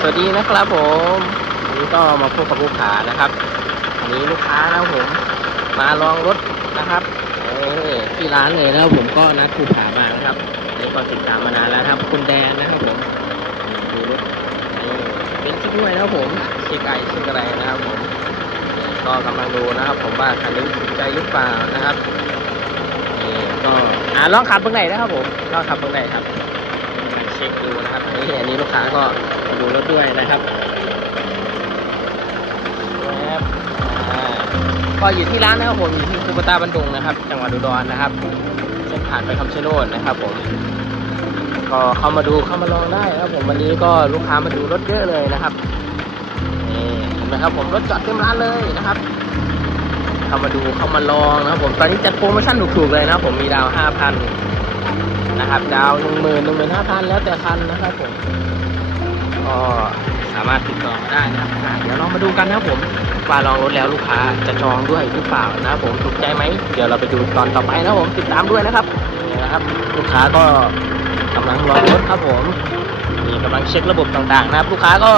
สวัสดีนะครับผมวันนี้ก็มาพบกับลูกค้านะครับอันนี้ลูกค้านะครับผมมาลองรถนะครับเออที่ร้านเลยนะครับผมก็นัดคุณถามานะครับอันนี้ก็ติดตามมานานแล้วครับ คุณแดนนะครับผมดูรถเป็นชิคด้วยนะครับผมชิคไอชิคอะไรนะครับผมก็กำลังดูนะครับ ผมว่าคันนี้ถูกใจหรือเปล่านะครับนี่ก็อ่าลองขับเบื้องไหนนะครับผมลองขับเบื้องไหนครับ เช็คดูนะครับอันนี้อันนี้ลูกค้าก็ดูรถด้วยนะครับแวบอ่าก็อยู่ที่ร้านนะครับผมอยู่ที่คูปตาบันดุงนะครับ จังหวัดอุดรนะครับเส้นผ่านไปคำชะโนดนะครับผมก็เข้ามาดูเข้ามาลองได้นะครับผมวันนี้ก็ลูกค้ามาดูรถเยอะเลยนะครับนี่เห็นไหมครับผมรถจอดเต็มร้านเลยนะครับ เข้ามาดูเข้ามาลองนะครับผมตอนนี้จัดโปรโมชั่นถูกๆเลยนะครับผมมีดาวห้าพัน นะครับ ดาวหนึ่งหมื่นหนึ่งหมื่นห้าพันแล้วแต่คันนะครับผมก็สามารถติดต่อมาได้นะครับเดี๋ยวเรามาดูกันนะครับผมว่าลองรถแล้วลูกค้าจะจองด้วยหรือเปล่านะครับผมถูกใจไหมเดี๋ยวเราไปดูตอนต่อไปนะครับผมติดตามด้วยนะครับนี่นะครับ ลูกค้าก็กำลังลอรถครับผมนี่กำลังเช็คระบบต่างๆ นะครับ ลูกค้าก็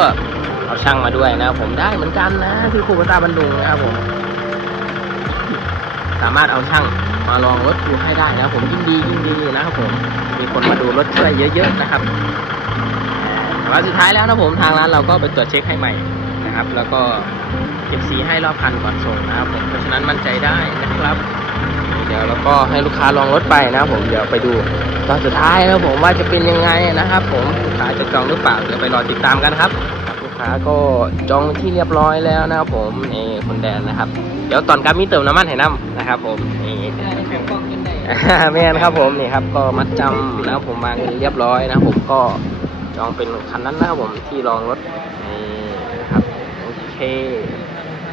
เอาช่างมาด้วยนะครับผมได้เหมือนกันนะที่คูปตาบันดุงนะครับผมสามารถเอาช่าง มาลองรถดูให้ได้นะผมยิ่งดียิ่งดีนะครับผมมีคนมาดูรถช่วยเยอะ ๆ นะครับแต่ว่าสุดท้ายแล้วนะผมทางร้านเราก็ไปตรวจเช็คให้ใหม่นะครับ แล้วก็เก็บสีให้รอบคันก่อนส่งนะครับผมเพราะฉะนั้นมั่นใจได้นะครับ เดี๋ยวเราก็ให้ลูกค้าลองรถไปนะผมเดี๋ยวไปดูตอนสุดท้ายนะผมว่าจะเป็นยังไงนะครับ ผมลูกค้าจะจองหรือเปล่าเดี๋ยวไปรอติดตามกันครับ ค้าก็จองที่เรียบร้อยแล้วนะครับผมนี่คุณแดนนะครับ เดี๋ยวตอนกามีเติมน้ำมันให้น้ำนะครับ ผมนี่แม่นครับผมนี่ครับก็มัดจำนะครับผมวางเงินเรียบร้อยนะครับผมก็จองเป็นคันนั้นนะครับผมที่รองรถนี่นะครับโอเค